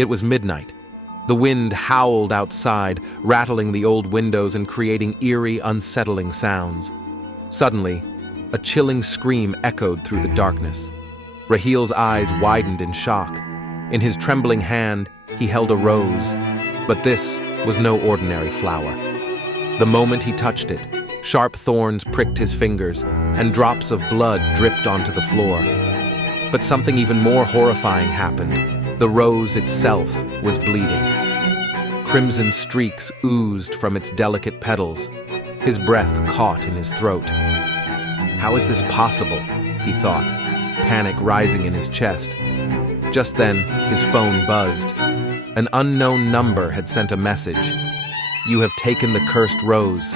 It was midnight. The wind howled outside, rattling the old windows and creating eerie, unsettling sounds. Suddenly, a chilling scream echoed through the darkness. Raheel's eyes widened in shock. In his trembling hand, he held a rose, but this was no ordinary flower. The moment he touched it, sharp thorns pricked his fingers, and drops of blood dripped onto the floor. But something even more horrifying happened. The rose itself was bleeding. Crimson streaks oozed from its delicate petals. His breath caught in his throat. How is this possible? He thought, panic rising in his chest. Just then, his phone buzzed. An unknown number had sent a message. You have taken the cursed rose.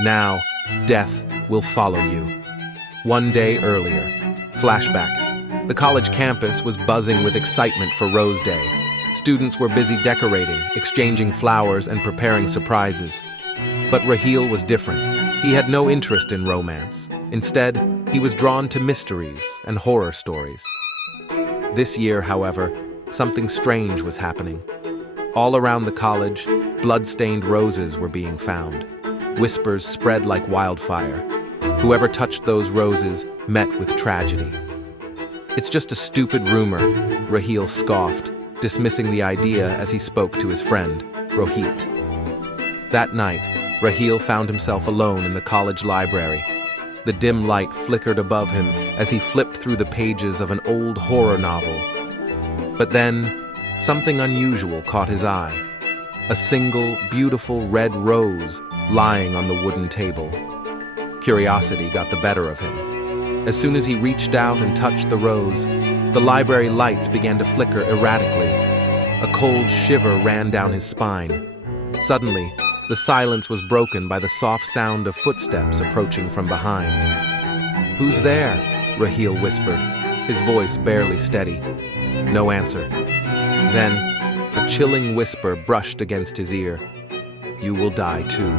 Now, death will follow you. One day earlier. Flashback. The college campus was buzzing with excitement for Rose Day. Students were busy decorating, exchanging flowers, and preparing surprises. But Raheel was different. He had no interest in romance. Instead, he was drawn to mysteries and horror stories. This year, however, something strange was happening. All around the college, blood-stained roses were being found. Whispers spread like wildfire. Whoever touched those roses met with tragedy. It's just a stupid rumor, Raheel scoffed, dismissing the idea as he spoke to his friend, Raheel. That night, Raheel found himself alone in the college library. The dim light flickered above him as he flipped through the pages of an old horror novel. But then, something unusual caught his eye. A single, beautiful red rose lying on the wooden table. Curiosity got the better of him. As soon as he reached out and touched the rose, the library lights began to flicker erratically. A cold shiver ran down his spine. Suddenly, the silence was broken by the soft sound of footsteps approaching from behind. "Who's there?" Raheel whispered, his voice barely steady. No answer. Then, a chilling whisper brushed against his ear. "You will die too."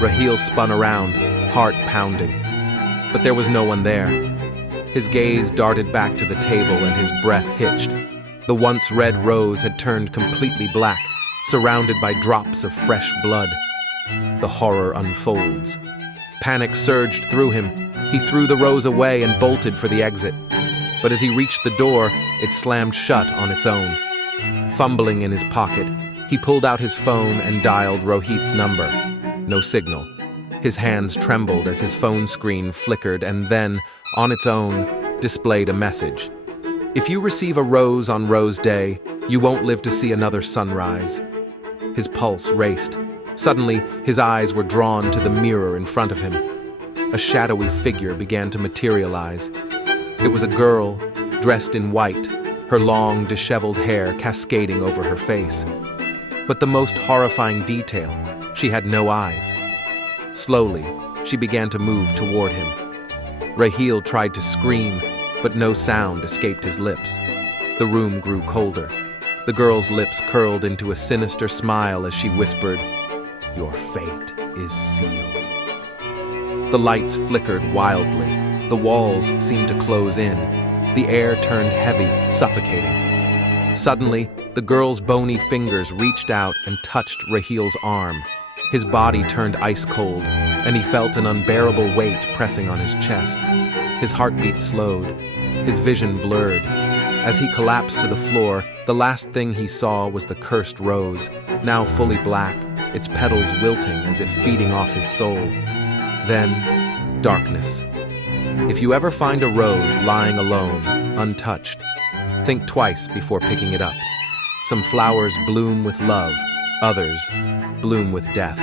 Raheel spun around, heart pounding. But there was no one there. His gaze darted back to the table and his breath hitched. The once red rose had turned completely black, surrounded by drops of fresh blood. The horror unfolds. Panic surged through him. He threw the rose away and bolted for the exit. But as he reached the door, it slammed shut on its own. Fumbling in his pocket, he pulled out his phone and dialed Rohit's number. No signal. His hands trembled as his phone screen flickered and then, on its own, displayed a message. "If you receive a rose on Rose Day, you won't live to see another sunrise." His pulse raced. Suddenly, his eyes were drawn to the mirror in front of him. A shadowy figure began to materialize. It was a girl, dressed in white, her long, disheveled hair cascading over her face. But the most horrifying detail, she had no eyes. Slowly, she began to move toward him. Raheel tried to scream, but no sound escaped his lips. The room grew colder. The girl's lips curled into a sinister smile as she whispered, "Your fate is sealed." The lights flickered wildly. The walls seemed to close in. The air turned heavy, suffocating. Suddenly, the girl's bony fingers reached out and touched Raheel's arm. His body turned ice cold, and he felt an unbearable weight pressing on his chest. His heartbeat slowed. His vision blurred. As he collapsed to the floor, the last thing he saw was the cursed rose, now fully black, its petals wilting as if feeding off his soul. Then, darkness. If you ever find a rose lying alone, untouched, think twice before picking it up. Some flowers bloom with love, others bloom with death.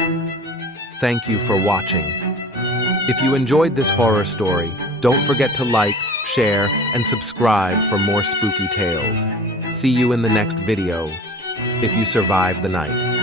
Thank you for watching. If you enjoyed this horror story, don't forget to like, share, and subscribe for more spooky tales. See you in the next video, if you survive the night.